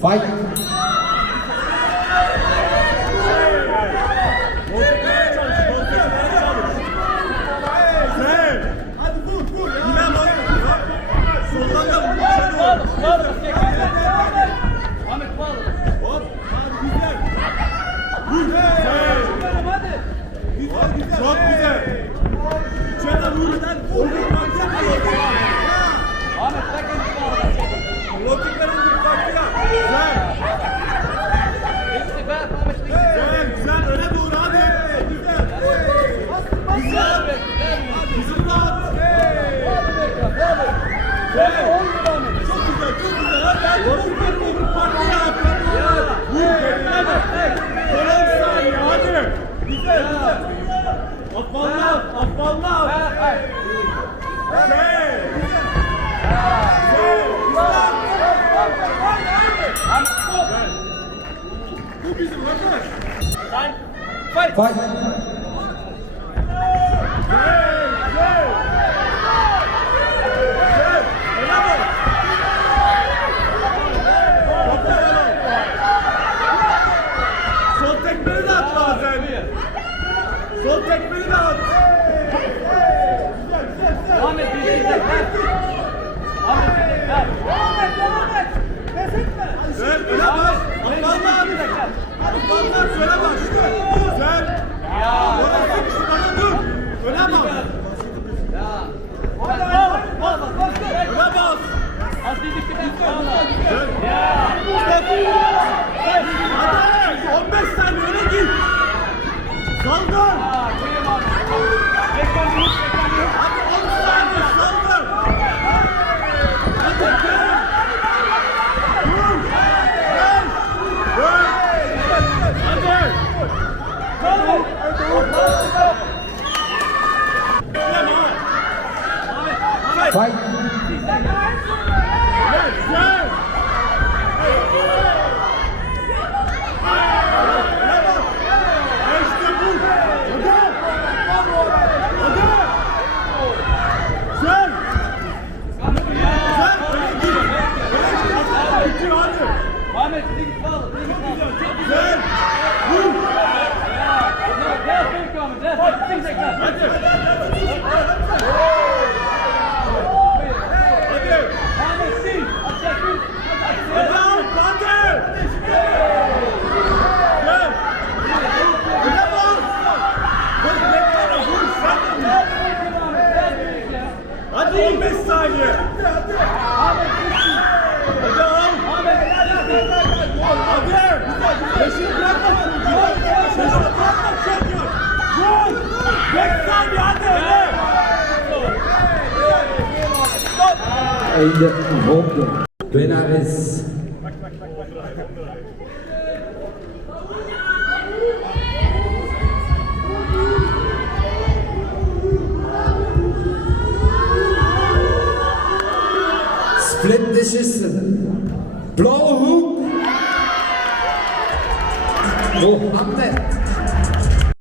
Fight! Çok güzel. Chennouf Ahmet bak Lotiklerin dikkatli ya. Güzel. Güzel, güzel. Öne doğru hadi. Güzel. Güzel. Bizim rahat. Güzel. Çok güzel, çok güzel. Hadi. Lotiklerin dikkatli ya. Vur, bekleme. Son 10 saniye hadi. Güzel, güzel. Affallah, affallah. Bu bizim arkadaş. Fight. Fight! Sol tekmeyi de at bazen. Sol tekmeyi de at. Ahmet bir şey de. Ahmet bir de. Ahmet. Pes etme. Güzel, öne bas. Affallah. Affallah, şöyle bas. Güzel. Orası sıkıştı, bana dur. Öne bas. Öne bas. Az dedikçe ben Güzel. Hadi. 15 saniye öne git. Saldır. Hadi 10 saniye saldır. Hadi gel. Dur. Gel. Dur. Hadi. Fight! Güzel. İşte bu. Hadi. Hadi. Güzel. Güzel. Öne git. Bitiyor hadi. Ahmet bir git bağlı. Güzel. Vur. Gel Ahmet. Gel. Hadi. Hadi. Ahmet sil. Aşağı sil. Hadi al. Hadi. Gel. Öne bas. Vur bekleme. Vur sen de vur. Hadi 15 saniye. Hadi al. Hadi. Peşini bırakma çocuğu. Peşini bırakma çocuğu. Vur. 5 saniye hadi öne. Einde Woke. Winner is Split Decision. Blauwe hoek. Mohammed.